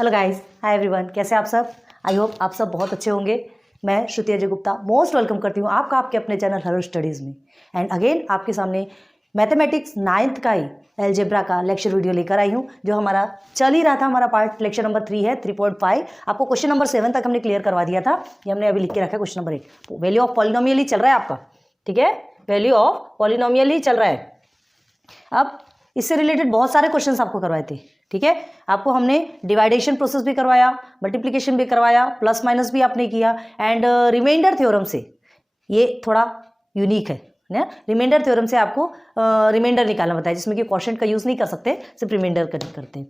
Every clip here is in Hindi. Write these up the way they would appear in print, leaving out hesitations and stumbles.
हेलो गाइस, हाय एवरीवन, कैसे आप सब। आई होप आप सब बहुत अच्छे होंगे। मैं श्रुति अजय गुप्ता मोस्ट वेलकम करती हूँ आपका आपके अपने चैनल हेलो स्टडीज़ में। एंड अगेन आपके सामने मैथमेटिक्स 9th का ही एलजेब्रा का लेक्चर वीडियो लेकर आई हूँ, जो हमारा चल ही रहा था। हमारा पार्ट लेक्चर नंबर 3 है 3.5। आपको क्वेश्चन नंबर 7 तक हमने क्लियर करवा दिया था। ये हमने अभी लिख के रखा है question number 8। Value of polynomial ही चल रहा है आपका, ठीक है। वैल्यू ऑफ पॉलिनोमियल ही चल रहा है। अब इससे रिलेटेड बहुत सारे क्वेश्चंस आपको करवाए थे, ठीक है। आपको हमने डिवाइडेशन प्रोसेस भी करवाया, मल्टीप्लिकेशन भी करवाया, प्लस माइनस भी आपने किया, एंड रिमाइंडर थ्योरम से, ये थोड़ा यूनिक है ना। रिमाइंडर थ्योरम से आपको रिमाइंडर निकालना बताया, जिसमें कि क्वोशंट का यूज़ नहीं कर सकते, सिर्फ रिमाइंडर करते हैं।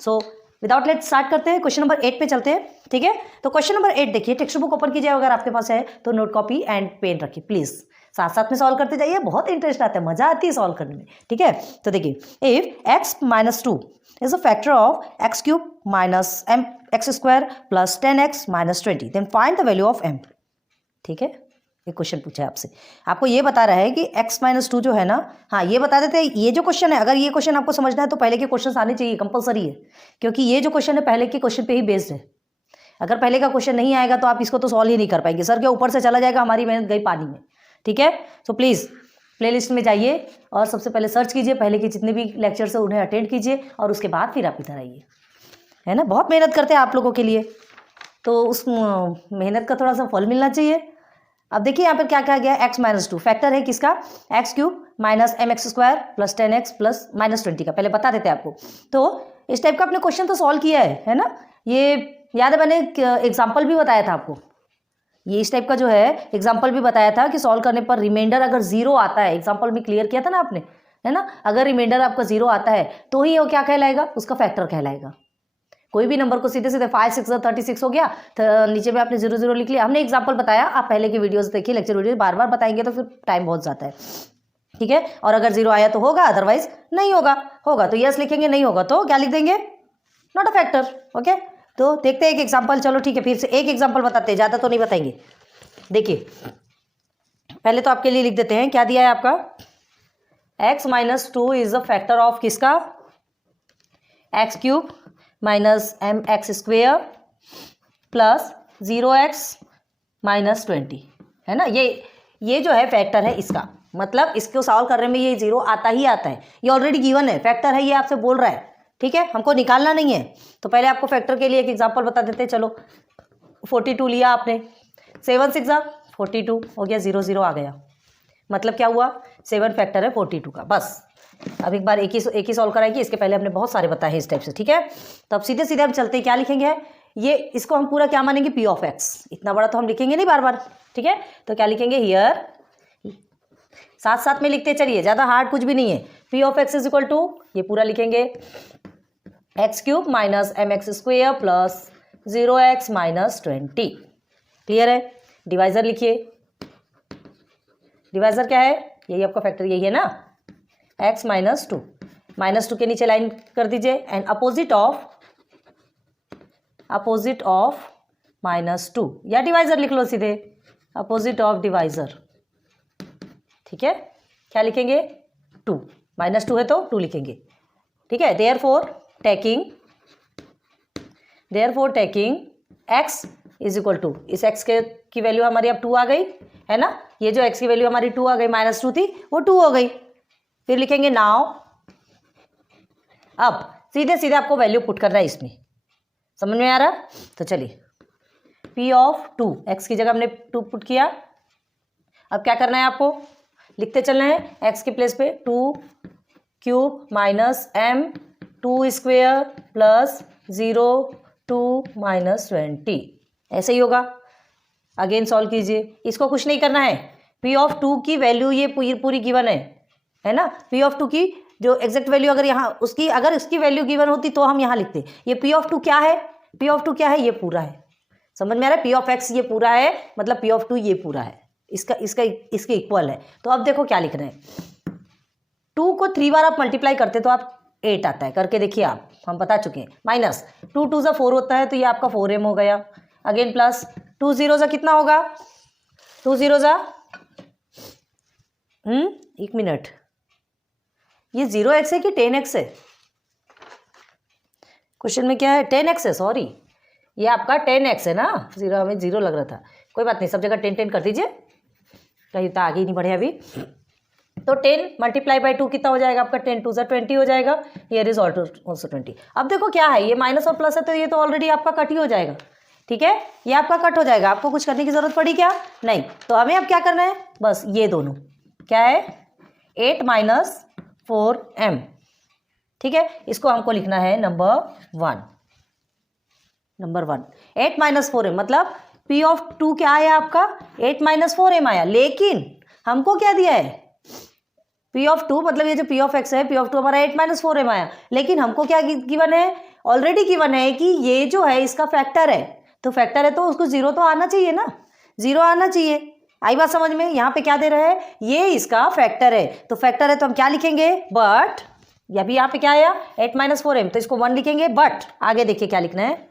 सो विदाउट लेट स्टार्ट करते हैं, क्वेश्चन नंबर 8 पे चलते हैं, ठीक है। तो क्वेश्चन नंबर 8 देखिए, टेक्स्ट बुक ओपन कीजिए अगर आपके पास है तो, नोट कॉपी एंड पेन रखिए प्लीज़, साथ साथ में सॉल्व करते जाइए, बहुत इंटरेस्ट आता है, मजा आती है सॉल्व करने में, ठीक है। तो देखिए, if x-2 is a factor of x³ minus mx² plus 10x minus 20, then find the value of m, ठीक है। एक क्वेश्चन पूछा है आपसे, आपको ये बता रहा है कि x-2 जो है ना, हाँ ये बता देते हैं। ये जो क्वेश्चन है, अगर ये क्वेश्चन आपको समझना है तो पहले के क्वेश्चन आने चाहिए, कंपलसरी है, क्योंकि ये जो क्वेश्चन है पहले के क्वेश्चन पे ही बेस्ड है। अगर पहले का क्वेश्चन नहीं आएगा तो आप इसको तो सॉल्व ही नहीं कर पाएंगे, सर के ऊपर से चला जाएगा, हमारी मेहनत गई पानी में, ठीक है। सो प्लीज़ प्लेलिस्ट में जाइए और सबसे पहले सर्च कीजिए, पहले के जितने भी लेक्चर्स है उन्हें अटेंड कीजिए, और उसके बाद फिर आप इधर आइए, है ना। बहुत मेहनत करते हैं आप लोगों के लिए, तो उस मेहनत का थोड़ा सा फल मिलना चाहिए। अब देखिए यहाँ पर क्या कहा गया, x-2 फैक्टर है किसका, x³ minus mx² plus 10x plus minus 20 का। पहले बता देते हैं आपको, तो इस टाइप का आपने क्वेश्चन तो सॉल्व किया है ना। ये याद है, मैंने एग्जाम्पल भी बताया था आपको, ये इस टाइप का जो है एग्जाम्पल भी बताया था कि सॉल्व करने पर रिमाइंडर अगर 0 आता है, एग्जाम्पल में क्लियर किया था ना आपने, है ना। अगर रिमाइंडर आपका 0 आता है तो ही वो क्या कहलाएगा, उसका फैक्टर कहलाएगा। कोई भी नंबर को सीधे सीधे 5 6 36 हो गया, तो नीचे में आपने 0 0 लिख लिया। हमने एग्जाम्पल बताया, आप पहले की वीडियोस देखिए, लेक्चर वीडियो बार बार बताएंगे तो फिर टाइम बहुत जाता है, ठीक है। और अगर 0 आया तो होगा, अदरवाइज नहीं होगा। होगा तो यस लिखेंगे, नहीं होगा तो क्या लिख देंगे, नॉट अ फैक्टर, ओके। तो देखते हैं एक एग्जाम्पल, चलो ठीक है, फिर से एक एग्जाम्पल बताते हैं, ज़्यादा तो नहीं बताएंगे। देखिए पहले तो आपके लिए लिख देते हैं, क्या दिया है आपका, x-2 is a factor of किसका, x³ minus mx² plus 0x minus 20, है ना। ये जो है फैक्टर है इसका, मतलब इसको सॉल्व करने में ये 0 आता ही आता है, ये ऑलरेडी गिवन है, फैक्टर है, ये आपसे बोल रहा है, ठीक है, हमको निकालना नहीं है। तो पहले आपको फैक्टर के लिए एक एग्जांपल बता देते हैं। चलो 42 लिया आपने, 7 6 42 हो गया, 0 0 आ गया, मतलब क्या हुआ, 7 फैक्टर है 42 का। बस अब एक बार एक ही सॉल्व कराएंगे, इसके पहले हमने बहुत सारे बताए हैं इस टाइप से, ठीक है। तो अब सीधे सीधे हम चलते हैं, क्या लिखेंगे, ये इसको हम पूरा क्या मानेंगे, p ऑफ x। इतना बड़ा तो हम लिखेंगे नहीं बार बार, ठीक है। तो क्या लिखेंगे हियर, साथ साथ में लिखते चलिए, ज़्यादा हार्ड कुछ भी नहीं है। p of x is equal to, ये पूरा लिखेंगे, x³ minus mx² plus 0x minus 20, clear है। डिवाइजर लिखिए, डिवाइजर क्या है, यही आपका फैक्टर, यही है ना, x-2 -2 के नीचे लाइन कर दीजिए, एंड अपोजिट ऑफ -2, या डिवाइजर लिख लो सीधे, अपोजिट ऑफ डिवाइजर, ठीक है। क्या लिखेंगे, 2, -2 है तो 2 लिखेंगे, ठीक है। Therefore taking x is equal to, इस x की वैल्यू हमारी अब 2 आ गई, है ना। ये जो x की वैल्यू हमारी 2 आ गई, -2 थी वो 2 हो गई। फिर लिखेंगे नाउ, अब सीधे सीधे आपको वैल्यू पुट करना है इसमें, समझ में आ रहा। तो चलिए p ऑफ 2, x की जगह हमने 2 पुट किया। अब क्या करना है आपको, लिखते चलना है, x के प्लेस पे 2³ माइनस m² प्लस 0 2 माइनस 20, ऐसे ही होगा। अगेन सॉल्व कीजिए, इसको कुछ नहीं करना है, p ऑफ 2 की वैल्यू ये पूरी गिवन है ना। p ऑफ 2 की जो एग्जैक्ट वैल्यू अगर यहाँ अगर इसकी वैल्यू गिवन होती तो हम यहाँ लिखते। ये p ऑफ 2 क्या है, p ऑफ 2 क्या है, ये पूरा है, समझ में आ रहा है। p ऑफ x ये पूरा है, मतलब p ऑफ 2 ये पूरा है, इसके इक्वल है। तो अब देखो क्या लिखना है, 2 को 3 बार आप मल्टीप्लाई करते तो आप 8 आता है, करके देखिए आप, हम बता चुके हैं। माइनस 2 2 सा 4 होता है, तो ये आपका 4m हो गया। अगेन प्लस 2 0 सा कितना होगा, 2 0 सा, एक मिनट, ये 0x है कि 10x है, क्वेश्चन में क्या है 10x है, सॉरी ये आपका 10x है ना, जीरो हमें जीरो लग रहा था, कोई बात नहीं, सब जगह 10 10 कर दीजिए, कहीं तो आगे ही नहीं बढ़े अभी। तो 10 मल्टीप्लाई बाई 2 कितना हो जाएगा आपका, 10 2 20 हो जाएगा, हियर इज ऑल्सो 20। अब देखो क्या है, ये माइनस और प्लस है तो ये तो ऑलरेडी आपका कट ही हो जाएगा, ठीक है, ये आपका कट हो जाएगा, आपको कुछ करने की जरूरत पड़ी क्या, नहीं। तो हमें अब क्या करना है, बस ये दोनों क्या है 8 - 4m, ठीक है, इसको हमको लिखना है नंबर 1। 8 - 4m मतलब P ऑफ 2 क्या आया आपका 8 - 4m आया, लेकिन हमको क्या दिया है P ऑफ 2 मतलब ये जो P ऑफ x है, P ऑफ 2 हमारा 8 - 4m आया, लेकिन हमको क्या गिवन है, ऑलरेडी गिवन है कि ये जो है इसका फैक्टर है, तो फैक्टर है तो उसको जीरो तो आना चाहिए ना, जीरो आना चाहिए। आई बात समझ में, यहाँ पे क्या दे रहा है, ये इसका फैक्टर है, तो फैक्टर है तो हम क्या लिखेंगे, बट या भी यहाँ पे क्या आया 8 - 4m, तो इसको 1 लिखेंगे, बट आगे देखिए क्या लिखना है,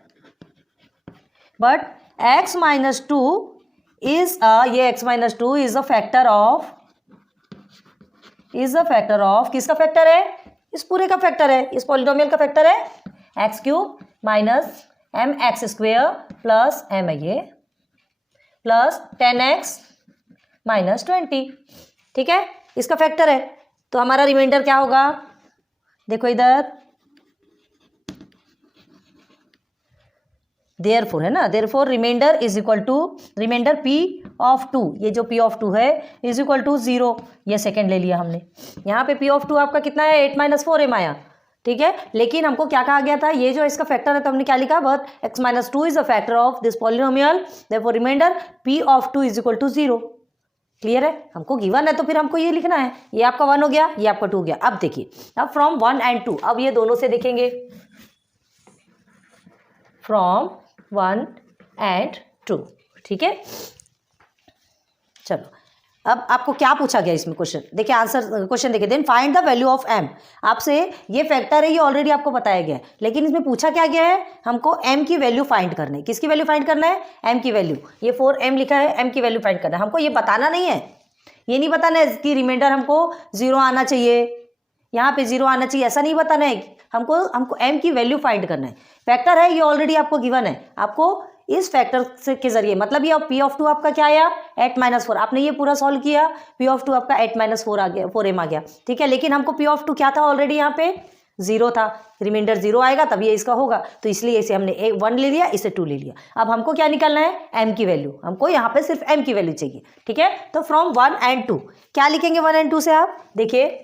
बट x - 2 इज ये x - 2 is a factor of, किसका फैक्टर है, इस पूरे का फैक्टर है, इस पॉलिनोमियल का फैक्टर है, x³ minus mx² plus m है ये प्लस 10x - 20, ठीक है, इसका फैक्टर है। तो हमारा रिमाइंडर क्या होगा, देखो इधर देयरफॉर है ना, therefore remainder is equal to remainder P of 2, ये जो P ऑफ 2 है इज इक्वल टू 0, ये सेकंड ले लिया हमने, यहाँ पे P ऑफ 2 आपका कितना है 8 - 4m आया, ठीक है, लेकिन हमको क्या कहा गया था, ये जो इसका फैक्टर है तो हमने क्या लिखा, but x - 2 is a factor of this polynomial, therefore remainder P of 2 is equal to 0। Clear है, हमको गिवन है तो फिर हमको ये लिखना है, ये आपका 1 हो गया, ये आपका 2 हो गया। अब देखिए, अब फ्रॉम 1 and 2, अब ये दोनों से देखेंगे, फ्रॉम 1 and 2, ठीक है। चलो अब आपको क्या पूछा गया इसमें क्वेश्चन, देखिए आंसर क्वेश्चन देखिए, then find the value of m, आपसे ये फैक्टर है, ये ऑलरेडी आपको बताया गया है, लेकिन इसमें पूछा क्या गया है, हमको m की वैल्यू फाइंड करना है, किसकी वैल्यू फाइंड करना है, m की वैल्यू, ये 4m लिखा है, m की वैल्यू फाइंड करना है, हमको ये बताना नहीं है, ये नहीं बताना है कि रिमाइंडर हमको 0 आना चाहिए, यहाँ पे 0 आना चाहिए, ऐसा नहीं बताना है, हमको m की वैल्यू फाइंड करना है, फैक्टर है ये ऑलरेडी आपको गिवन है, आपको इस फैक्टर से के जरिए, मतलब ये P ऑफ 2 आपका क्या आया 8 - 4, आपने ये पूरा सॉल्व किया, P ऑफ 2 आपका 8 - 4 आ गया, 4m आ गया, ठीक है, लेकिन हमको P ऑफ 2 क्या था ऑलरेडी, यहाँ पे 0 था, रिमाइंडर 0 आएगा तब ये इसका होगा, तो इसलिए इसे हमने 1 ले लिया, इसे 2 ले लिया। अब हमको क्या निकालना है, m की वैल्यू, हमको यहाँ पे सिर्फ m की वैल्यू चाहिए, ठीक है, तो फ्रॉम 1 and 2 क्या लिखेंगे, 1 and 2 से आप देखिए,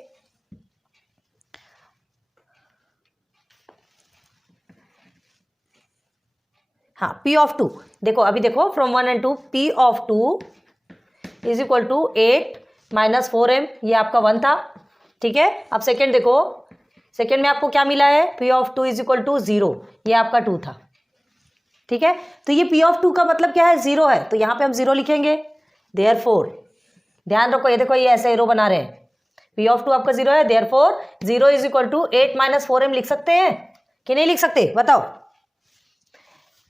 हाँ P ऑफ 2, देखो अभी देखो from 1 and 2, P of 2 is equal to 8 - 4m, ये आपका 1 था, ठीक है। अब सेकेंड देखो, सेकेंड में आपको क्या मिला है, P of 2 is equal to 0, ये आपका 2 था, ठीक है, तो ये P ऑफ 2 का मतलब क्या है, 0 है, तो यहाँ पे हम 0 लिखेंगे, देयरफॉर ध्यान रखो, ये देखो ये ऐसे एरो बना रहे हैं, P ऑफ 2 आपका 0 है, therefore 0 is equal to 8 - 4m लिख सकते हैं कि नहीं लिख सकते, बताओ,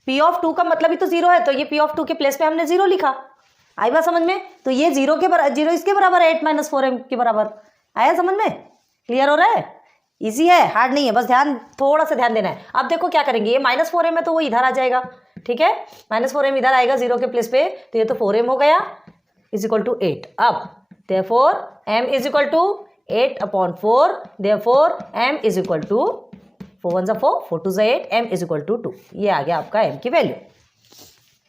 P ऑफ 2 का मतलब ही तो 0 है, तो ये P ऑफ 2 के प्लेस पे हमने 0 लिखा, आई बात समझ में, तो ये 0 के बराबर, 0 इसके बराबर है 8 - 4m के बराबर, आया समझ में, क्लियर हो रहा है, इजी है, हार्ड नहीं है, बस ध्यान थोड़ा सा ध्यान देना है। अब देखो क्या करेंगे, ये -4m है तो वो इधर आ जाएगा, ठीक है, -4m इधर आएगा 0 के प्लेस पे, तो ये तो 4m हो गया इज इक्वल टू 8। अब therefore m is equal to 8/4, therefore m is equal to 4 1 4, 4 2 8, m is equal to 2, ये आ गया आपका m की वैल्यू।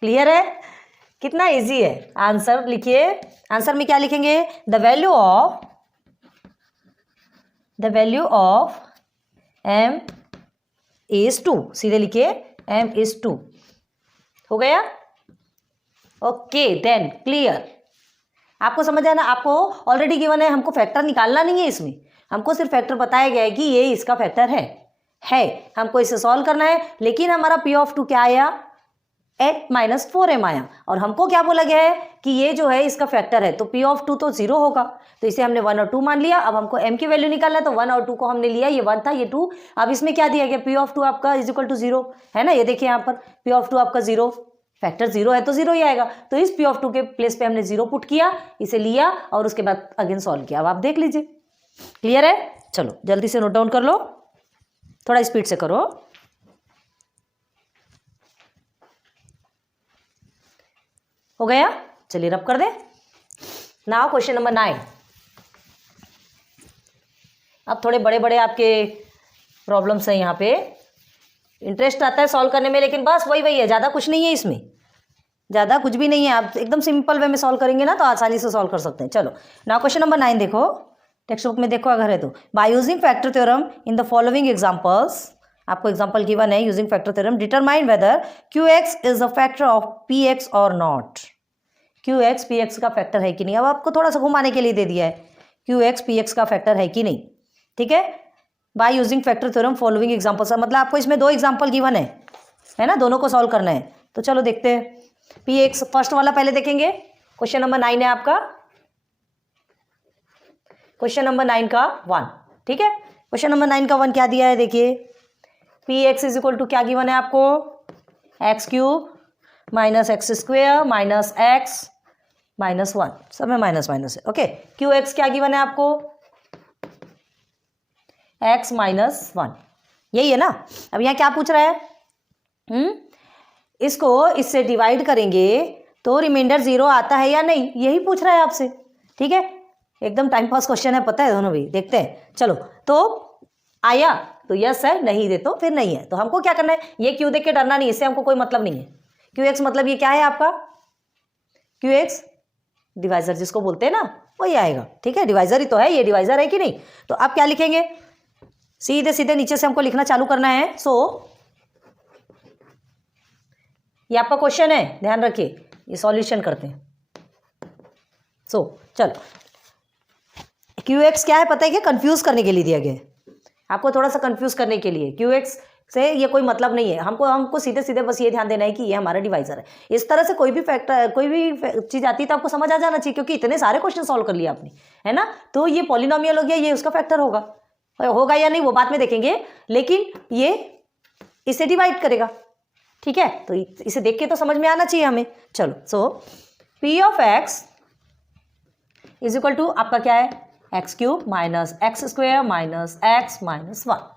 क्लियर है, कितना इजी है। आंसर लिखिए, आंसर में क्या लिखेंगे, the value of m is 2, सीधे लिखिए m इज 2, हो गया, ओके देन क्लियर, आपको समझ आया ना, आपको ऑलरेडी गिवन है, हमको फैक्टर निकालना नहीं है इसमें, हमको सिर्फ फैक्टर बताया गया है कि ये इसका फैक्टर है, हमको इसे सॉल्व करना है, लेकिन हमारा P ऑफ 2 क्या आया 8 - 4m आया, और हमको क्या बोला गया है कि ये जो है इसका फैक्टर है, तो P ऑफ 2 तो 0 होगा, तो इसे हमने 1 और 2 मान लिया। अब हमको m की वैल्यू निकालना है, तो 1 और 2 को हमने लिया, ये 1 था ये 2, अब इसमें क्या दिया गया, P ऑफ 2 आपका इज इक्वल टू 0 है ना, ये देखिए यहाँ पर P ऑफ 2 आपका 0, फैक्टर 0 है तो 0 ही आएगा, तो इस P ऑफ 2 के प्लेस पे हमने 0 पुट किया, इसे लिया और उसके बाद अगेन सॉल्व किया। अब आप देख लीजिए, क्लियर है, चलो जल्दी से नोट डाउन कर लो, थोड़ा स्पीड से करो। हो गया, चलिए रब कर दे। Now question number 9। अब थोड़े बड़े बड़े आपके प्रॉब्लम्स हैं यहाँ पे, इंटरेस्ट आता है सॉल्व करने में, लेकिन बस वही वही है, ज़्यादा कुछ नहीं है इसमें, ज़्यादा कुछ भी नहीं है। आप एकदम सिंपल वे में सॉल्व करेंगे ना तो आसानी से सॉल्व कर सकते हैं। चलो नाउ क्वेश्चन नंबर 9 देखो, टेक्स्ट बुक में देखो अगर है तो। By using factor theorem in the following examples, आपको एग्जांपल गिवन है using factor theorem, determine whether Q X is a factor of P X और not. Q X P X का फैक्टर है कि नहीं, अब आपको थोड़ा सा घुमाने के लिए दे दिया है, क्यू एक्स पी एक्स का फैक्टर है कि नहीं, ठीक है। Bye using factor theorem following examples, मतलब आपको इसमें 2 एग्जांपल गिवन है ना, दोनों को सॉल्व करना है। तो चलो देखते हैं। पी एक्स फर्स्ट वाला पहले देखेंगे, क्वेश्चन नंबर 9 है आपका, क्वेश्चन नंबर 9 का 1, ठीक है। क्वेश्चन नंबर 9 का 1 क्या दिया है देखिए, P X is equal to क्या गिवन है आपको, X cube minus X square minus X minus 1, सब में माइनस माइनस है, ओके। क्यू एक्स क्या गिवन है आपको, एक्स माइनस 1, यही है ना। अब यहाँ क्या पूछ रहा है, इसको इससे डिवाइड करेंगे तो रिमाइंडर 0 आता है या नहीं, यही पूछ रहा है आपसे, ठीक है। एकदम टाइम पास क्वेश्चन है, पता है दोनों भी, देखते हैं। चलो तो आया तो यस है, नहीं दे तो फिर नहीं है। तो हमको क्या करना है, ये क्यू देख के डरना नहीं, इससे हमको कोई मतलब नहीं है। क्यू एक्स मतलब ये क्या है आपका, क्यू एक्स डिवाइजर जिसको बोलते हैं ना, वही आएगा, ठीक है। डिवाइजर ही तो है, ये डिवाइजर है कि नहीं। तो आप क्या लिखेंगे, सीधे सीधे नीचे से हमको लिखना चालू करना है। सो ये आपका क्वेश्चन है, ध्यान रखिए, ये सॉल्यूशन करते हैं। सो चलो, क्यू एक्स क्या है पता है, कि कंफ्यूज करने के लिए दिया गया है, आपको थोड़ा सा कंफ्यूज करने के लिए। क्यू एक्स से ये कोई मतलब नहीं है, हमको सीधे सीधे बस ये ध्यान देना है कि ये हमारा डिवाइजर है। इस तरह से कोई भी फैक्टर, कोई भी चीज़ आती है तो आपको समझ आ जाना चाहिए, क्योंकि इतने सारे क्वेश्चन सॉल्व कर लिए आपने, है ना। तो ये पॉलिनोमियल हो गया, ये उसका फैक्टर होगा या नहीं वो बाद में देखेंगे, लेकिन ये इसे डिवाइड करेगा, ठीक है। तो इसे देख के तो समझ में आना चाहिए हमें। चलो, so P of X is equal to आपका क्या है, X cube minus X square minus X minus 1,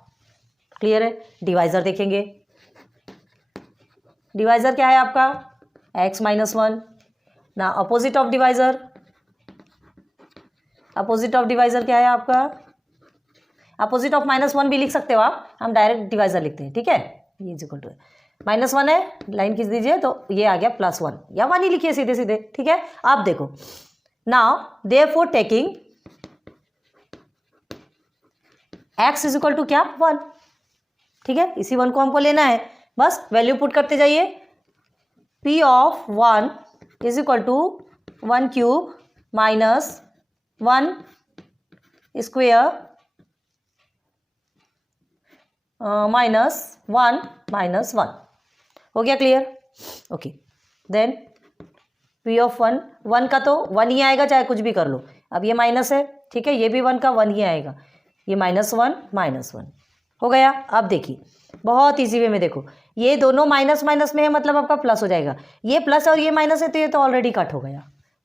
clear है। डिवाइजर देखेंगे, डिवाइजर क्या है आपका, एक्स माइनस 1 ना। Opposite of divisor, opposite of divisor क्या है आपका, अपोजिट ऑफ -1 भी लिख सकते हो आप, हम डायरेक्ट डिवाइजर लिखते हैं, ठीक है। ये इज इक्वल टू -1 है, लाइन खींच दीजिए तो ये आ गया +1 या 1 ही लिखिए सीधे सीधे, ठीक है। आप देखो now therefore taking x is equal to क्या, 1, ठीक है। इसी 1 को हमको लेना है, बस वैल्यू पुट करते जाइए। p of 1 is equal to 1 cube minus 1 square minus 1 minus 1, हो गया clear, okay. Then p of 1 का तो 1 ही आएगा, चाहे कुछ भी कर लो। अब ये माइनस है, ठीक है, ये भी 1 का 1 ही आएगा, ये -1 हो गया। अब देखिए बहुत इजी वे में देखो, ये दोनों माइनस माइनस में है, मतलब आपका प्लस हो जाएगा। ये प्लस और ये माइनस है तो ये तो ऑलरेडी कट हो गया,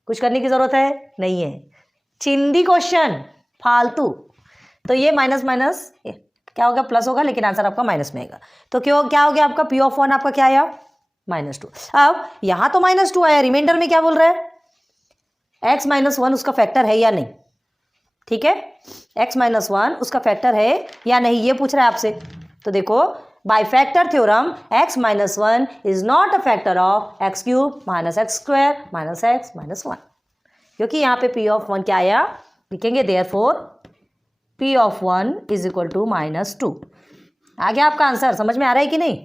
कुछ करने की जरूरत है नहीं है, चिंदी क्वेश्चन फालतू। तो ये माइनस माइनस क्या होगा, प्लस होगा, लेकिन आंसर आपका माइनस में आएगा। तो क्यों क्या हो गया आपका, p ऑफ 1 आपका क्या आया, -2। अब यहाँ तो -2 आया, रिमाइंडर में क्या बोल रहा है, x माइनस 1 उसका फैक्टर है या नहीं, ठीक है। x माइनस 1 उसका फैक्टर है या नहीं, ये पूछ रहा है आपसे। तो देखो by factor theorem x minus 1 is not a factor of x cube minus X square minus X minus 1, क्योंकि यहाँ पे p ऑफ 1 क्या आया, लिखेंगे therefore p of 1 is equal to -2। आ गया आपका आंसर, समझ में आ रहा है कि नहीं,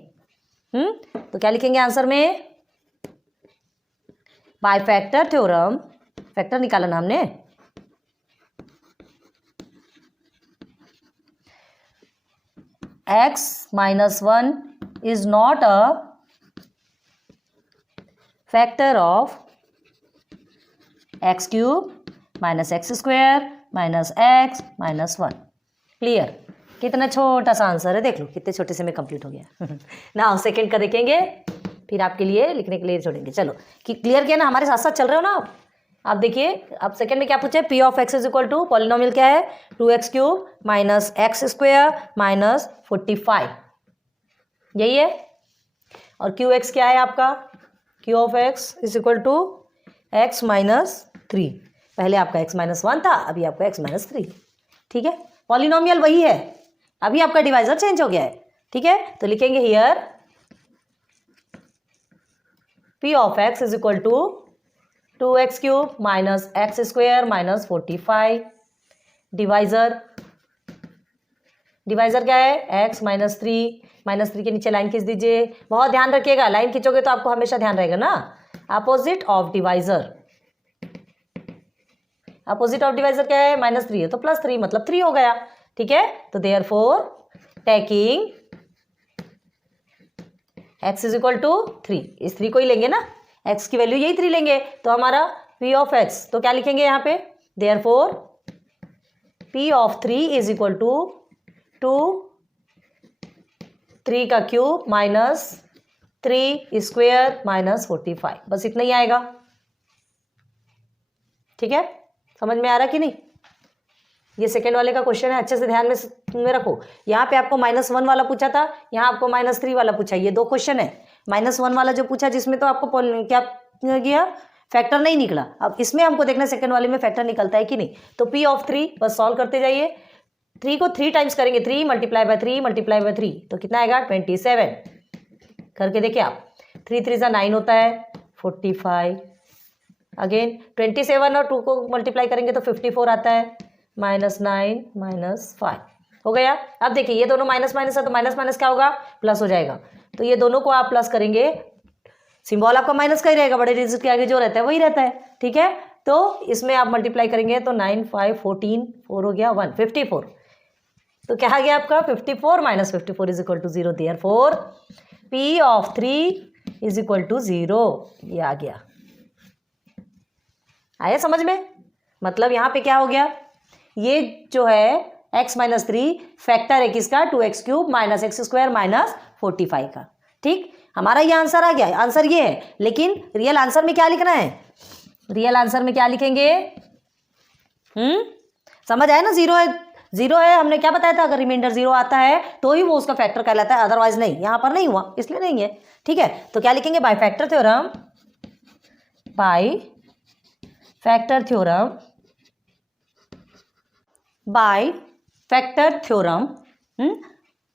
तो क्या लिखेंगे आंसर में, बाय फैक्टर थ्योरम, फैक्टर निकाला ना हमने, x minus 1 is not a factor of x cube minus X square minus X minus 1, clear. कितना छोटा सा आंसर है, देख लो कितने छोटे से में कंप्लीट हो गया। ना सेकंड का देखेंगे, फिर आपके लिए लिखने के लिए छोड़ेंगे। चलो कि क्लियर किया ना, हमारे साथ साथ चल रहे हो ना आप देखिए। अब सेकंड में क्या पूछे, p of x is equal to polynomial क्या है, 2x cube minus X square minus 45, यही है। और क्यू एक्स क्या है आपका, Q of x is equal to x minus 3। पहले आपका x माइनस 1 था, अभी आपका x माइनस 3। ठीक है, पॉलिनोमियल वही है, अभी आपका डिवाइजर चेंज हो गया है। ठीक है, तो लिखेंगे here P of x is equal to 2x cube minus X square minus 45। Divisor क्या है, x माइनस 3 के नीचे लाइन खींच दीजिए। बहुत ध्यान रखिएगा, लाइन खींचोगे तो आपको हमेशा ध्यान रहेगा ना। अपोजिट ऑफ डिवाइजर क्या है, -3 है तो +3 मतलब 3 हो गया। ठीक है, तो therefore taking x is equal to 3, इस 3 को ही लेंगे ना, x की वैल्यू यही 3 लेंगे, तो हमारा P ऑफ x, तो क्या लिखेंगे यहाँ पे, therefore P of 3 is equal to 3 का क्यूब माइनस 3 स्क्वायर माइनस 45, बस इतना ही आएगा। ठीक है, समझ में आ रहा कि नहीं। ये सेकेंड वाले का क्वेश्चन है, अच्छे से ध्यान में रखो। यहाँ पे आपको -1 वाला पूछा था, यहाँ आपको -3 वाला पूछा, ये 2 क्वेश्चन है। -1 वाला जो पूछा जिसमें तो आपको क्या किया, फैक्टर नहीं निकला। अब इसमें हमको देखना सेकेंड वाले में फैक्टर निकलता है कि नहीं। तो P ऑफ 3 बस सॉल्व करते जाइए। 3 को 3 टाइम्स करेंगे, 3 मल्टीप्लाई बाय 3 तो कितना आएगा 27। करके देखिए आप, 3 3 × 9 होता है 45। अगेन 27 और 2 को मल्टीप्लाई करेंगे तो 54 आता है, -9 -5 हो गया। अब देखिए ये दोनों माइनस माइनस है तो माइनस माइनस क्या होगा, प्लस हो जाएगा। तो ये दोनों को आप प्लस करेंगे, सिंबल आपका माइनस का ही रहेगा, बड़े डिजिट के आगे जो रहता है वही रहता है। ठीक है, तो इसमें आप मल्टीप्लाई करेंगे तो 9 5 14 4 हो गया 1 54। तो क्या आ गया आपका 54 - 54 is equal to 0। Therefore P of 3 is equal to 0। ये आ गया, आया समझ में। मतलब यहाँ पे क्या हो गया, ये जो है x माइनस 3 फैक्टर है किसका, 2x cube minus X square minus 45 का। ठीक, हमारा ये आंसर आ गया। आंसर ये है, लेकिन रियल आंसर में क्या लिखना है, रियल आंसर में क्या लिखेंगे, समझ आया ना। 0 है, हमने क्या बताया था, अगर रिमाइंडर 0 आता है तो ही वो उसका फैक्टर कहलाता है, अदरवाइज नहीं। यहाँ पर नहीं हुआ इसलिए नहीं है। ठीक है, तो क्या लिखेंगे, by factor theorem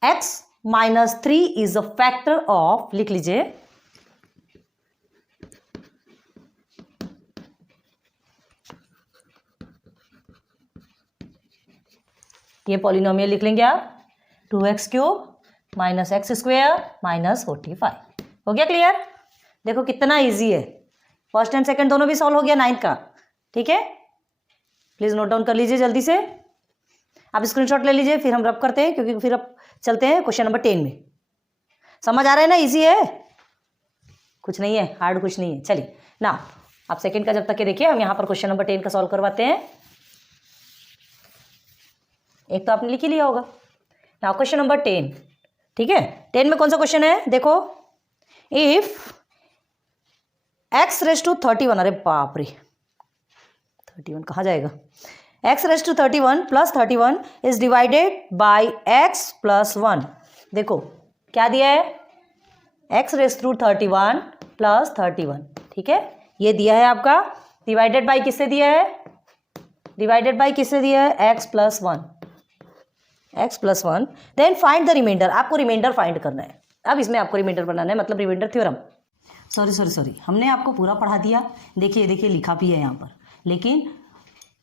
x minus 3 is a factor of, लिख लीजिए, ये पॉलिनोमियल लिख लेंगे आप, 2x cube minus X square minus 45। हो गया क्लियर। देखो कितना इजी है, फर्स्ट एंड सेकंड दोनों भी सॉल्व हो गया 9th का। ठीक है, प्लीज नोट डाउन कर लीजिए जल्दी से, आप स्क्रीनशॉट ले लीजिए, फिर हम रब करते हैं, क्योंकि फिर अब चलते हैं क्वेश्चन नंबर 10 में। समझ आ रहा है ना, इजी है, कुछ नहीं है, हार्ड कुछ नहीं है। चलिए ना, आप सेकंड का जब तक के देखिए, हम यहाँ पर क्वेश्चन नंबर 10 का सॉल्व करवाते हैं। एक तो आपने लिख ही लिया होगा ना, क्वेश्चन नंबर 10। ठीक है, 10 में कौन सा क्वेश्चन है, देखो, इफ x⁻31, अरे बाप रे 31 कहाँ जाएगा, x⁻31 + 31 is divided by x + 1। देखो क्या दिया है, x⁻31 + 31। ठीक है, ये दिया है आपका, डिवाइडेड बाय किससे दिया है, x + 1। Then find the remainder, आपको रिमाइंडर फाइंड करना है। अब इसमें आपको रिमाइंडर बनाना है, मतलब रिमाइंडर थ्योरम। सॉरी, हमने आपको पूरा पढ़ा दिया, देखिए लिखा भी है यहाँ पर, लेकिन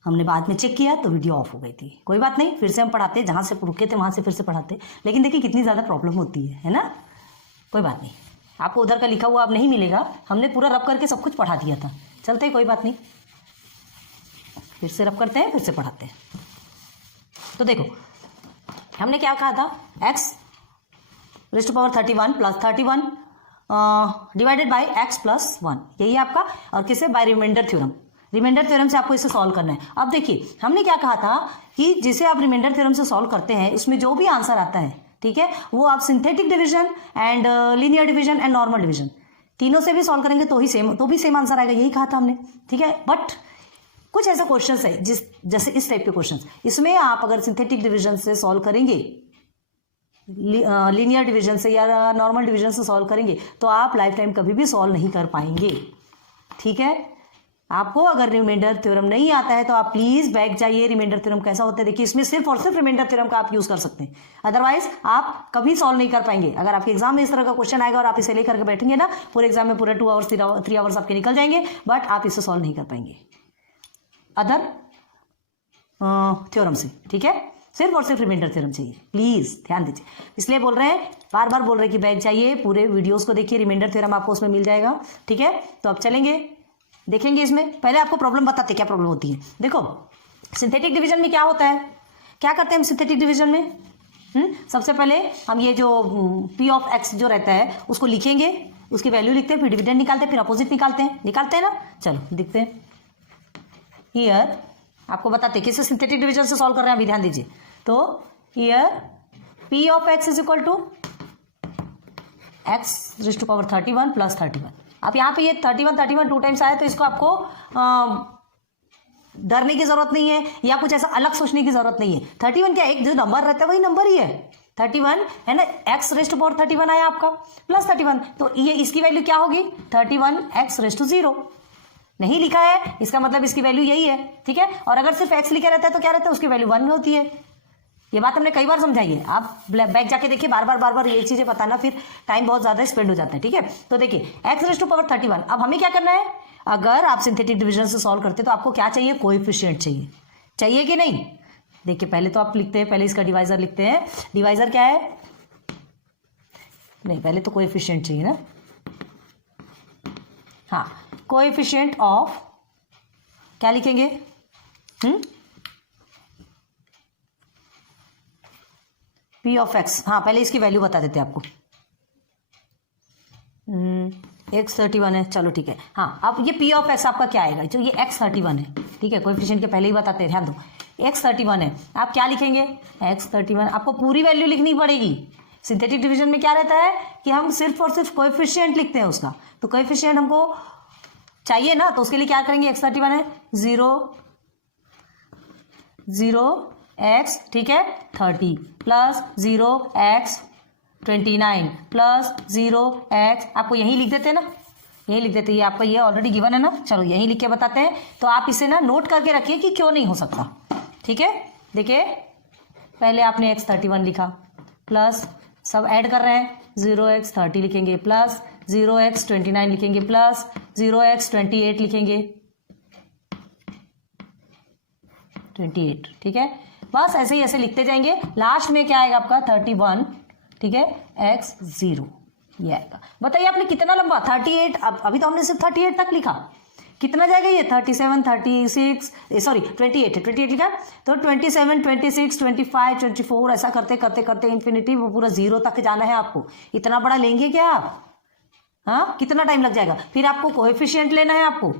हमने बाद में चेक किया तो वीडियो ऑफ हो गई थी। कोई बात नहीं, फिर से हम पढ़ाते, जहाँ से रुके थे वहाँ से फिर से पढ़ाते, लेकिन देखिए कितनी ज़्यादा प्रॉब्लम होती है ना। कोई बात नहीं, आपको उधर का लिखा हुआ अब नहीं मिलेगा, हमने पूरा रब करके सब कुछ पढ़ा दिया था। चलते कोई बात नहीं, फिर से रब करते हैं, फिर से पढ़ाते हैं। तो देखो हमने क्या कहा था, x⁻31 + 31 डिवाइडेड बाय x + 1, यही है आपका, और किससे, by remainder theorem. Remainder theorem से आपको इसे सॉल्व करना है। अब देखिए हमने क्या कहा था कि जिसे आप रिमाइंडर थ्योरम से सॉल्व करते हैं, उसमें जो भी आंसर आता है, ठीक है, वो आप synthetic division and linear division and normal division तीनों से भी सॉल्व करेंगे तो भी सेम आंसर आएगा, यही कहा था हमने। ठीक है, बट कुछ ऐसे क्वेश्चंस है जैसे इस टाइप के क्वेश्चंस, इसमें आप अगर सिंथेटिक डिवीजन से सॉल्व करेंगे, लीनियर डिवीजन से या नॉर्मल डिवीजन से सॉल्व करेंगे तो आप लाइफ टाइम कभी भी सॉल्व नहीं कर पाएंगे। ठीक है, आपको अगर रिमाइंडर थ्योरम नहीं आता है तो आप प्लीज बैक जाइए। रिमाइंडर थ्योरम कैसा होता है देखिए, इसमें सिर्फ और सिर्फ रिमाइंडर थ्योरम का आप यूज कर सकते हैं, अदरवाइज आप कभी सॉल्व नहीं कर पाएंगे। अगर आपके एग्जाम में इस तरह का क्वेश्चन आएगा और आप इसे लेकर के बैठेंगे ना, पूरे एग्जाम में पूरे 2 आवर्स 3 आवर्स आपके निकल जाएंगे, बट आप इसे सॉल्व नहीं कर पाएंगे अदर थ्योरम से। ठीक है, सिर्फ और सिर्फ रिमाइंडर थ्योरम चाहिए, प्लीज ध्यान दीजिए। इसलिए बोल रहे हैं, बार बार बोल रहे हैं कि बैक जाइए, पूरे वीडियोस को देखिए, रिमाइंडर थ्योरम आपको उसमें मिल जाएगा। ठीक है, तो अब चलेंगे देखेंगे इसमें। पहले आपको प्रॉब्लम बताते क्या प्रॉब्लम होती है। देखो सिंथेटिक डिवीजन में क्या होता है, क्या करते हैं हम सिंथेटिक डिवीजन में। सबसे पहले हम ये जो पी ऑफ एक्स जो रहता है उसको लिखेंगे, उसकी वैल्यू लिखते हैं, फिर डिविडेंड निकालते हैं, फिर अपोजिट निकालते हैं ना। चलो दिखते हैं। हियर आपको बताते हैं किसे सिंथेटिक डिवीजन से सॉल्व कर रहे हैं, अभी ध्यान दीजिए। तो here P of X is equal to X raise to power 31 plus 31। अब यहाँ पे ये 31 2 टाइम्स आया तो इसको आपको डरने की जरूरत नहीं है या कुछ ऐसा अलग सोचने की जरूरत नहीं है। 31 क्या, एक जो नंबर रहता है वही नंबर ही है, 31 है ना। एक्स रेज़ टू पावर 31 आया आपका प्लस 31, तो ये इसकी वैल्यू क्या होगी 31 एक्स रेज़ टू 0। नहीं लिखा है इसका मतलब इसकी वैल्यू यही है। ठीक है, और अगर सिर्फ एक्स लिखा रहता है तो क्या रहता है, उसकी वैल्यू 1 होती है। ये बात हमने कई बार समझाई है, आप बैक जाके देखिए, बार बार ये चीजें बताना, फिर टाइम बहुत ज्यादा स्पेंड हो जाता है। ठीक है, तो देखिए एक्स रेज़ टू पावर 31। अब हमें क्या करना है, अगर आप सिंथेटिक डिवीजन से सॉल्व करते तो आपको क्या चाहिए, कोएफिशिएंट चाहिए कि नहीं। देखिए पहले तो आप लिखते हैं, पहले इसका डिवाइजर लिखते हैं। डिवाइजर क्या है, नहीं पहले तो कोएफिशिएंट चाहिए ना। हाँ, कोएफिशिएंट ऑफ क्या लिखेंगे, पी ऑफ एक्स। हाँ पहले इसकी वैल्यू बता देते हैं आपको। एक्स 31 है, चलो ठीक है। हाँ अब ये पी ऑफ एक्स आपका क्या आएगा, जो ये एक्स 31 है। ठीक है, कोएफिशिएंट के पहले ही बताते हैं, ध्यान दो। एक्स 31 है, आप क्या लिखेंगे, एक्स 31 आपको पूरी वैल्यू लिखनी पड़ेगी। सिंथेटिक डिवीजन में क्या रहता है कि हम सिर्फ और सिर्फ कोएफिशिएंट लिखते हैं उसका, तो कोएफिशिएंट हमको चाहिए ना, तो उसके लिए क्या करेंगे, एक्स 31 है 0 एक्स, ठीक है 30 प्लस 0 एक्स 29 प्लस 0 एक्स, आपको यही लिख देते हैं ना, यही लिख देते हैं, ये आपका ये ऑलरेडी गिवन है ना। चलो यही लिख के बताते हैं, तो आप इसे ना नोट करके रखिए कि क्यों नहीं हो सकता। ठीक है, देखिए पहले आपने एक्स 31 लिखा, प्लस सब ऐड कर रहे हैं, 0 एक्स 30 लिखेंगे, प्लस 0 एक्स 29 लिखेंगे, प्लस 0 एक्स 28 लिखेंगे, 28। ठीक है, बस ऐसे ही ऐसे लिखते जाएंगे। लास्ट में क्या आएगा आपका 31, ठीक है, एक्स 0 ये आएगा। बताइए आपने कितना लंबा 38, अभी तो हमने सिर्फ 38 तक लिखा, कितना जाएगा ये 37 36 सॉरी 28 लिखा, तो 27 26 25 24 ऐसा करते करते करते इन्फिनिटी वो पूरा 0 तक जाना है आपको। इतना बड़ा लेंगे क्या आप, हाँ कितना टाइम लग जाएगा। फिर आपको कोएफिशिएंट लेना है आपको,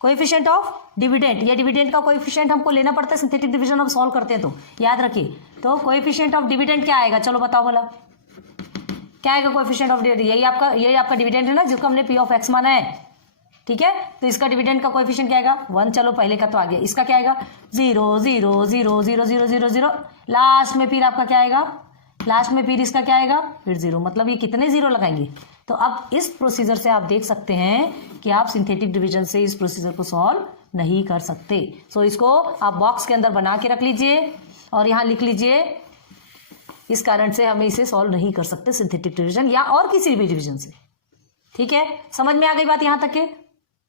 कोएफिशिएंट ऑफ डिविडेंड, ये डिविडेंड का कोएफिशिएंट हमको लेना पड़ता है सिंथेटिक डिवीजन, हम सॉल्व करते हैं तो याद रखिए। तो कोएफिशिएंट ऑफ डिविडेंड क्या आएगा, चलो बताओ भला क्या आएगा कोएफिशिएंट ऑफ डिविडेंड, यही आपका डिविडेंड है ना जिसको हमने पी ऑफ एक्स माना है। ठीक है, तो इसका डिविडेंड का कोएफिशिएंट क्या आएगा 1, चलो पहले का तो आ गया। इसका क्या आएगा 0 0 0 0 0 0 0, लास्ट में फिर आपका क्या आएगा, लास्ट में फिर इसका क्या आएगा फिर 0, मतलब ये कितने 0 लगाएंगे। तो अब इस प्रोसीजर से आप देख सकते हैं कि आप सिंथेटिक डिवीजन से इस प्रोसीजर को सॉल्व नहीं कर सकते। सो इसको आप बॉक्स के अंदर बना के रख लीजिए और यहाँ लिख लीजिए, इस कारण से हमें इसे सॉल्व नहीं कर सकते सिंथेटिक डिवीजन या और किसी भी डिवीजन से। ठीक है, समझ में आ गई बात यहाँ तक के।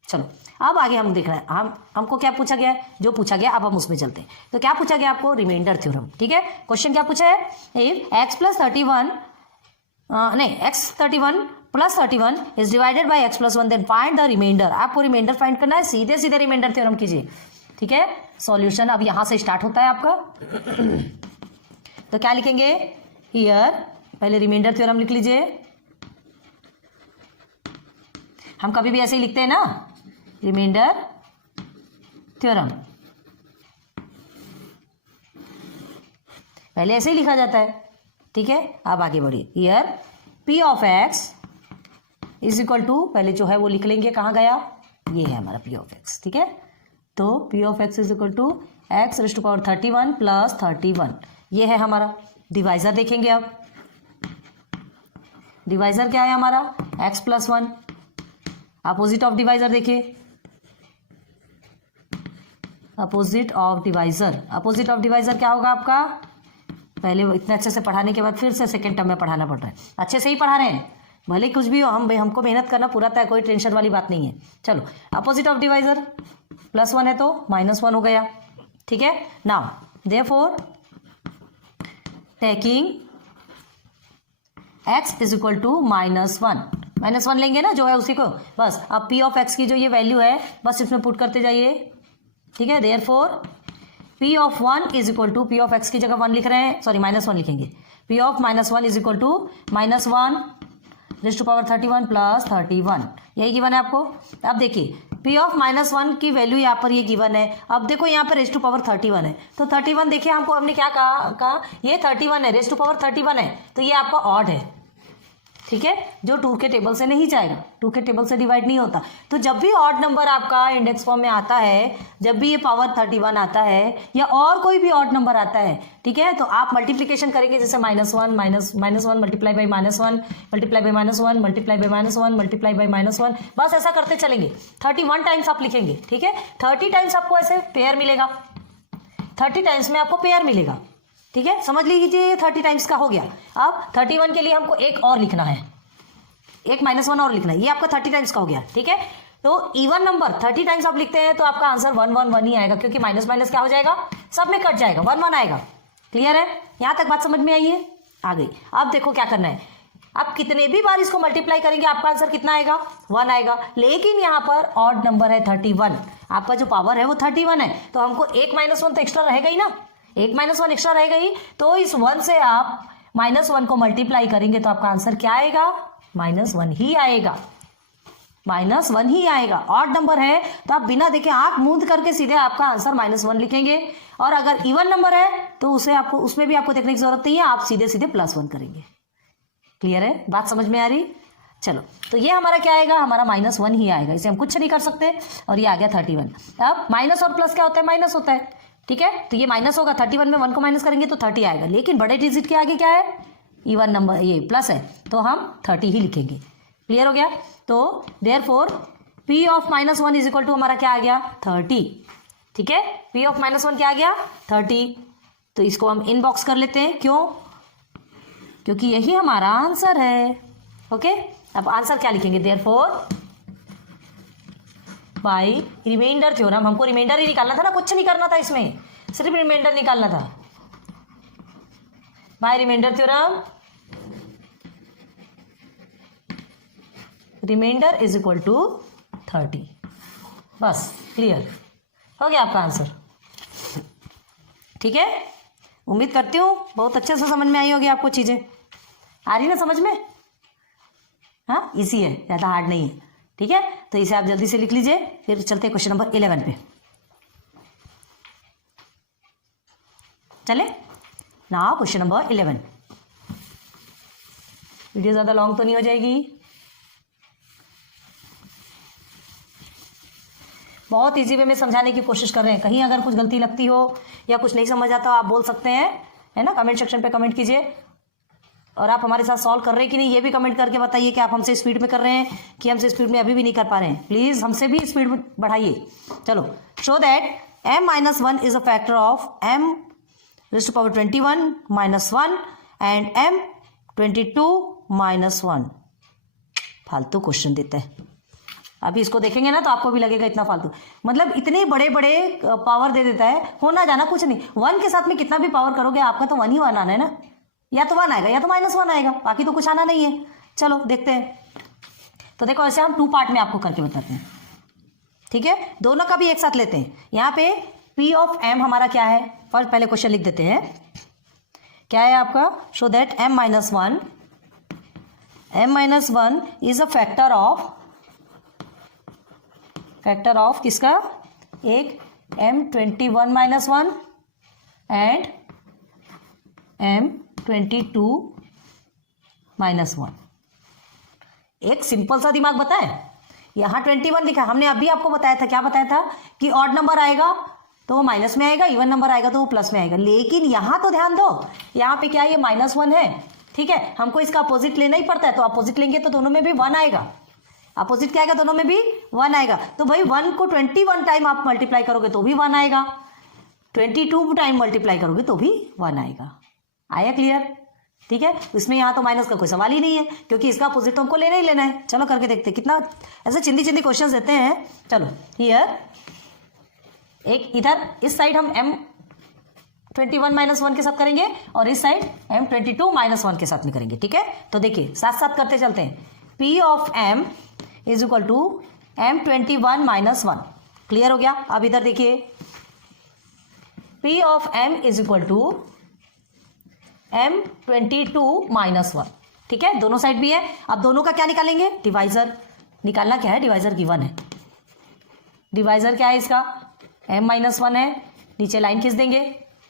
चलो अब आगे हम देख रहे हैं, हमको क्या पूछा गया है, जो पूछा गया अब हम उसमें चलते हैं। तो क्या पूछा गया आपको, रिमाइंडर थ्योरम। ठीक है, क्वेश्चन क्या पूछा है, if X plus 31 X 31 plus 31 is divided by X plus 1 then find the remainder. आपको रिमाइंडर फाइंड करना है, सीधे सीधे रिमाइंडर थ्योरम कीजिए। ठीक है, सॉल्यूशन अब यहां से स्टार्ट होता है आपका। तो क्या लिखेंगे, हियर पहले रिमाइंडर थ्योरम लिख लीजिए। हम कभी भी ऐसे ही लिखते हैं ना, रिमाइंडर थ्योरम पहले ऐसे ही लिखा जाता है। ठीक है, अब आगे बढ़िए। Here P of X is equal to, पहले जो है वो लिख लेंगे, कहाँ गया, ये है हमारा पी ऑफ एक्स। ठीक है, तो P of X is equal to X raise to power 31 plus 31, ये है हमारा डिवाइज़र। देखेंगे अब डिवाइज़र क्या है हमारा, X plus 1। Opposite of divisor देखिए, opposite of divisor, opposite of divisor क्या होगा आपका, पहले इतने अच्छे से पढ़ाने के बाद फिर से सेकेंड टर्म में पढ़ाना पड़ रहा है। अच्छे से ही पढ़ा रहे हैं, भले कुछ भी हो, हमको मेहनत करना पूरा था, कोई टेंशन वाली बात नहीं है। चलो, अपोजिट ऑफ डिवाइज़र +1 है तो -1 हो गया, ठीक है। Now therefore taking x is equal to -1 लेंगे ना जो है उसी को, बस अब p ऑफ x की जो ये वैल्यू है बस इसमें पुट करते जाइए, ठीक है। Therefore p of 1 is equal to, p of x की जगह 1 लिख रहे हैं, सॉरी -1 लिखेंगे, p of -1 is equal to -1 raise to power 31 plus 31, यही गिवन है आपको। अब देखिए p ऑफ -1 की वैल्यू यहाँ पर ये गिवन है। अब देखो यहाँ पर रेज़ टू पावर 31 है, तो 31 देखिए हमने क्या कहा ये 31 है, रेज़ टू पावर 31 है, तो ये आपका ऑड है, ठीक है, जो 2 के टेबल से नहीं जाएगा, 2 के टेबल से डिवाइड नहीं होता। तो जब भी ऑड नंबर आपका इंडेक्स फॉर्म में आता है, जब भी ये पावर 31 आता है या और कोई भी ऑड नंबर आता है, ठीक है, तो आप मल्टीप्लिकेशन करेंगे, जैसे -1 multiply by -1 multiply by -1 multiply by -1 multiply by -1, बस ऐसा करते चलेंगे। 31 टाइम्स आप लिखेंगे, ठीक है, 30 टाइम्स आपको ऐसे पेयर मिलेगा, 30 टाइम्स में आपको पेयर मिलेगा, ठीक है। समझ लीजिए ये 30 टाइम्स का हो गया। अब 31 के लिए हमको एक और लिखना है, एक -1 और लिखना है, ये आपका 30 टाइम्स का हो गया, ठीक है। तो इवन नंबर 30 टाइम्स आप लिखते हैं तो आपका आंसर 1 1 1 ही आएगा, क्योंकि माइनस माइनस क्या हो जाएगा, सब में कट जाएगा, 1 1 आएगा। क्लियर है, यहाँ तक बात समझ में आई है, आ गई। अब देखो क्या करना है, आप कितने भी बार इसको मल्टीप्लाई करेंगे आपका आंसर कितना आएगा, 1 आएगा। लेकिन यहाँ पर ऑड नंबर है 31, आपका जो पावर है वो 31 है, तो हमको एक -1 तो एक्स्ट्रा रहेगा ही ना, एक -1 एक्स्ट्रा रहेगा ही, तो इस 1 से आप -1 को मल्टीप्लाई करेंगे तो आपका आंसर क्या आएगा, -1 ही आएगा, -1 ही आएगा। ऑड नंबर है तो आप बिना देखे आंख मूंद करके सीधे आपका आंसर -1 लिखेंगे, और अगर इवन नंबर है तो उसे आपको, उसमें भी आपको देखने की जरूरत नहीं है, आप सीधे सीधे +1 करेंगे। क्लियर है, बात समझ में आ रही। चलो, तो ये हमारा क्या आएगा, हमारा -1 ही आएगा, इसे हम कुछ नहीं कर सकते, और ये आ गया 31। अब माइनस और प्लस क्या होता है, माइनस होता है, ठीक है, तो ये माइनस होगा, 31 में 1 को माइनस करेंगे तो 30 आएगा। लेकिन बड़े डिजिट के आगे क्या है, इवन नंबर, ये प्लस है, तो हम 30 ही लिखेंगे। क्लियर हो गया। तो therefore p of -1 is equal to हमारा क्या आ गया, 30, ठीक है, p ऑफ -1 क्या आ गया, 30। तो इसको हम इनबॉक्स कर लेते हैं, क्यों, क्योंकि यही हमारा आंसर है। ओके, अब आंसर क्या लिखेंगे, देयरफॉर बाय रिमाइंडर थ्योरम, हमको रिमाइंडर ही निकालना था ना, कुछ नहीं करना था इसमें, सिर्फ रिमाइंडर निकालना था। By remainder theorem remainder is equal to 30, बस क्लियर हो गया आपका आंसर। ठीक है, उम्मीद करती हूँ बहुत अच्छे से समझ में आई होगी आपको, चीजें आ रही ना समझ में, हाँ इजी है, ज़्यादा हार्ड नहीं है। ठीक है, तो इसे आप जल्दी से लिख लीजिए, फिर चलते हैं क्वेश्चन नंबर 11 पे। चले ना, क्वेश्चन नंबर 11। वीडियो ज़्यादा लॉन्ग तो नहीं हो जाएगी, बहुत इजी वे में समझाने की कोशिश कर रहे हैं। कहीं अगर कुछ गलती लगती हो या कुछ नहीं समझ आता हो आप बोल सकते हैं, है ना, कमेंट सेक्शन पे कमेंट कीजिए। और आप हमारे साथ सॉल्व कर रहे हैं कि नहीं ये भी कमेंट करके बताइए कि आप हमसे स्पीड में कर रहे हैं कि हमसे स्पीड में अभी भी नहीं कर पा रहे हैं। प्लीज़ हमसे भी स्पीड बढ़ाइए। चलो, show that m-1 is a factor of m⁻21 -1 and m22 -1। फालतू क्वेश्चन देता है। अभी इसको देखेंगे ना तो आपको भी लगेगा इतना फालतू, मतलब इतने बड़े बड़े पावर दे देता है, होना जाना कुछ नहीं। 1 के साथ में कितना भी पावर करोगे आपका तो 1 ही 1 आना है ना, या तो 1 आएगा या तो -1 आएगा, बाकी तो कुछ आना नहीं है। चलो देखते हैं। तो देखो ऐसे हम 2 पार्ट में आपको करके बताते हैं। ठीक है, दोनों का भी एक साथ लेते हैं। यहाँ पे p ऑफ m हमारा क्या है, फर्स्ट पहले क्वेश्चन लिख देते हैं। क्या है आपका, show that m-1 is a factor of किसका, एक m21 -1 एंड m22 -1। एक सिंपल सा दिमाग बताएं, यहाँ 21 लिखा, हमने अभी आपको बताया था, क्या बताया था कि ऑड नंबर आएगा तो वो माइनस में आएगा, इवन नंबर आएगा तो वो प्लस में आएगा। लेकिन यहाँ तो ध्यान दो, यहाँ पे क्या है, ये -1 है, ठीक है, हमको इसका अपोजिट लेना ही पड़ता है, तो अपोजिट लेंगे तो दोनों में भी 1 आएगा। अपोजिट क्या आएगा, दोनों में भी 1 आएगा। तो भाई 1 को 21 टाइम आप मल्टीप्लाई करोगे तो भी 1 आएगा, 22 टाइम मल्टीप्लाई करोगे तो भी 1 आएगा। आया क्लियर? ठीक है, इसमें यहाँ तो माइनस का कोई सवाल ही नहीं है, क्योंकि इसका अपोजिट तो हमको लेना ही लेना है। चलो करके देखते हैं, कितना ऐसे चिंदी चिंदी क्वेश्चन देते हैं। चलो हियर एक इधर इस साइड हम M21 - 1 के साथ करेंगे और इस साइड M22 - 1 के साथ में करेंगे, ठीक है। तो देखिए साथ साथ करते चलते हैं। P of M is equal to M21 - 1, clear हो गया। अब इधर देखिए P of M is equal to M22 - 1, ठीक है, दोनों साइड भी है। अब दोनों का क्या निकालेंगे, डिवाइजर निकालना। क्या है, डिवाइजर गिवन है। डिवाइजर क्या है इसका, M - 1 है, नीचे लाइन खींच देंगे,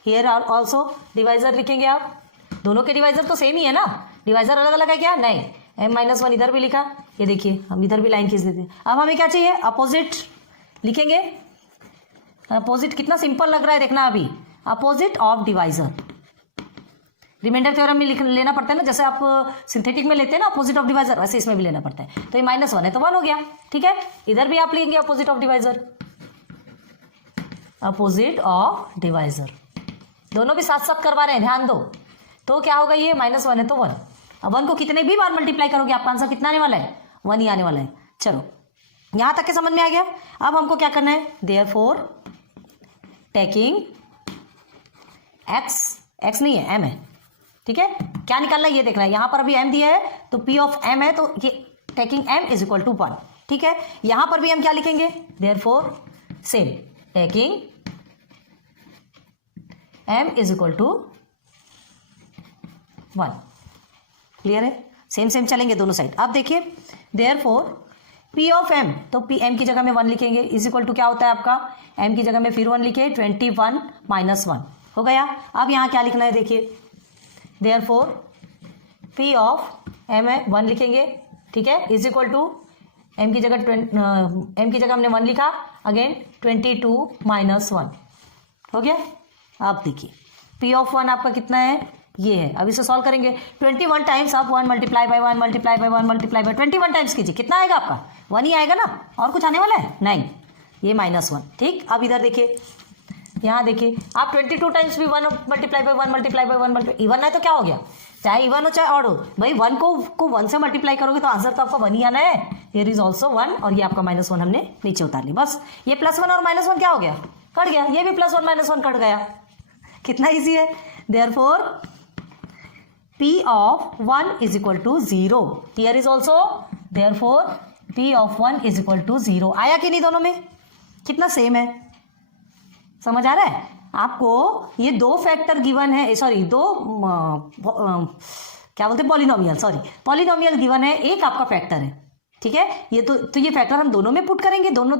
हियर ऑल्सो डिवाइजर लिखेंगे आप। दोनों के डिवाइजर तो सेम ही है ना, डिवाइजर अलग अलग है क्या, नहीं। M - 1 इधर भी लिखा, ये देखिए हम इधर भी लाइन खींच देते हैं। अब हमें क्या चाहिए, अपोजिट लिखेंगे। अपोजिट कितना सिंपल लग रहा है देखना, अभी opposite of divisor. Remainder theorem में लेना पड़ता है ना, जैसे आप सिंथेटिक में लेते हैं ना अपोजिट ऑफ डिवाइजर, वैसे इसमें भी लेना पड़ता है। तो ये -1 है तो 1 हो गया, ठीक है। इधर भी आप लेंगे opposite of divisor, opposite of divisor, दोनों भी साथ साथ करवा रहे हैं, ध्यान दो। तो क्या होगा, ये -1 है तो 1। अब 1 को कितने भी बार मल्टीप्लाई करोगे आपका आंसर कितना आने वाला है, 1 ही आने वाला है। चलो यहां तक के समझ में आ गया। अब हमको क्या करना है, देयरफॉर टेकिंग x नहीं है, m है, ठीक है। क्या निकालना है ये देखना है, यहां पर अभी m दिया है तो P ऑफ m है, तो ये taking m is equal to 1, ठीक है। यहां पर भी हम क्या लिखेंगे, therefore same taking m is equal to 1, clear है। सेम सेम चलेंगे दोनों साइड। अब देखिए देयरफॉर P ऑफ m, तो P m की जगह में 1 लिखेंगे, इज इक्वल टू क्या होता है आपका, m की जगह में फिर 1 लिखे, 21 - 1 हो गया। अब यहाँ क्या लिखना है देखिए, देयरफॉर P ऑफ m है 1 लिखेंगे, ठीक है, इज इक्वल टू m की जगह हमने 1 लिखा, अगेन 22 - 1 हो गया। अब देखिए P ऑफ 1 आपका कितना है, ये है। अब इसे सॉल्व करेंगे, 21 टाइम्स आप 1 × 1 × 1 × 1 × 21 टाइम्स कीजिए, कितना आएगा आपका, 1 ही आएगा ना, और कुछ आने वाला है नहीं, ये -1, ठीक। अब इधर देखिए, यहाँ देखिए आप 22 टाइम्स भी 1 × 1 × 1 इवन है तो क्या हो गया, चाहे इवन हो चाहे ऑड हो, भाई 1 को 1 से मल्टीप्लाई करोगे तो आंसर तो आपका 1 ही आना है। हियर इज ऑल्सो 1 और ये आपका -1 हमने नीचे उतार लिया, बस ये +1 और -1 क्या हो गया, कट गया, ये भी +1 -1 कट गया, कितना ईजी है। Therefore P of 1 is equal to 0, here is also therefore P of 1 is equal to 0। आया कि नहीं, दोनों में कितना सेम है, समझ आ रहा है आपको। ये 2 फैक्टर गिवन है, सॉरी 2 क्या बोलते हैं, पॉलिनोमियल, सॉरी पॉलिनोमियल गिवन है, एक आपका फैक्टर है, ठीक है। ये तो ये फैक्टर हम दोनों में पुट करेंगे, दोनों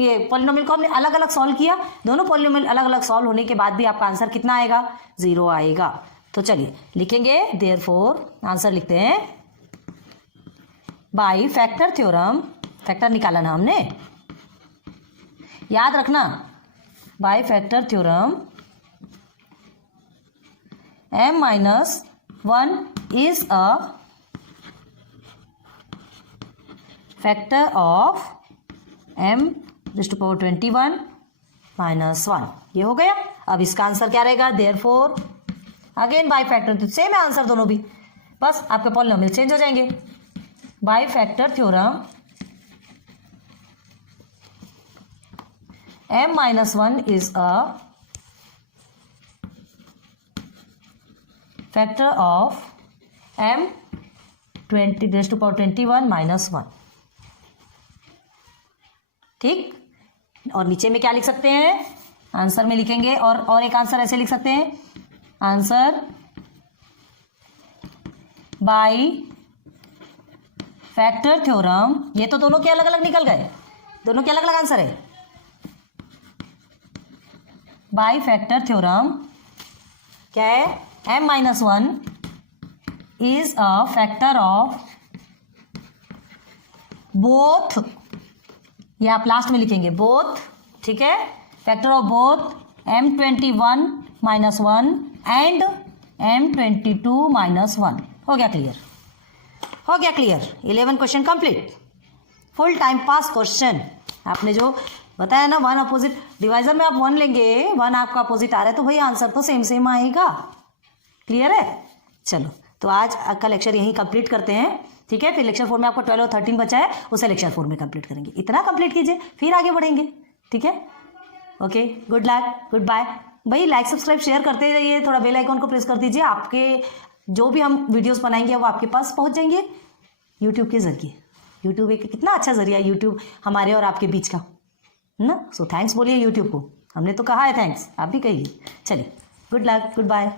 ये पॉलिनोमियल को हमने अलग अलग सॉल्व किया, दोनों पॉलिनोमियल अलग अलग सॉल्व होने के बाद भी आपका आंसर कितना आएगा, 0 आएगा। तो चलिए लिखेंगे, देयरफॉर आंसर लिखते हैं बाय फैक्टर थ्योरम, फैक्टर निकाला ना हमने, याद रखना, by factor theorem m - 1 is a factor of m⁻21 - 1, ये हो गया। अब इसका आंसर क्या रहेगा, देयरफॉर अगेन बाय फैक्टर, तो सेम है आंसर दोनों भी, बस आपके पॉलिनोमियल चेंज हो जाएंगे। By factor theorem m - 1 is a factor of m⁻21 - 1, ठीक। और नीचे में क्या लिख सकते हैं, आंसर में लिखेंगे, और एक आंसर ऐसे लिख सकते हैं, आंसर बाय फैक्टर थ्योरम, ये तो दोनों के अलग अलग निकल गए, दोनों के अलग अलग आंसर है। बाय फैक्टर थ्योरम क्या है, m - 1 is a factor of both, ये आप लास्ट में लिखेंगे बोथ, ठीक है, factor of both M21 minus 1 and M22 minus 1। हो गया क्लियर, हो गया clear. 11 question complete, full time pass question. आपने जो बताया ना 1 अपोजिट डिवाइजर में आप 1 लेंगे, 1 आपका अपोजिट आ रहा है तो भाई आंसर तो सेम सेम आएगा। क्लियर है? चलो तो आज का लेक्चर यहीं कंप्लीट करते हैं, ठीक है। फिर लेक्चर 4 में आपको 12 और 13 बचा है, उसे लेक्चर 4 में कंप्लीट करेंगे। इतना कंप्लीट कीजिए फिर आगे बढ़ेंगे, ठीक है। Okay, good luck, goodbye. भाई लाइक सब्सक्राइब शेयर करते रहिए, थोड़ा बेल आइकॉन को प्रेस कर दीजिए, आपके जो भी हम वीडियोस बनाएंगे वो आपके पास पहुंच जाएंगे यूट्यूब के जरिए। यूट्यूब एक कितना अच्छा जरिया है यूट्यूब हमारे और आपके बीच का ना। सो थैंक्स बोलिए यूट्यूब को, हमने तो कहा है थैंक्स, आप भी कहिए। चलिए, गुड लक, गुड बाय।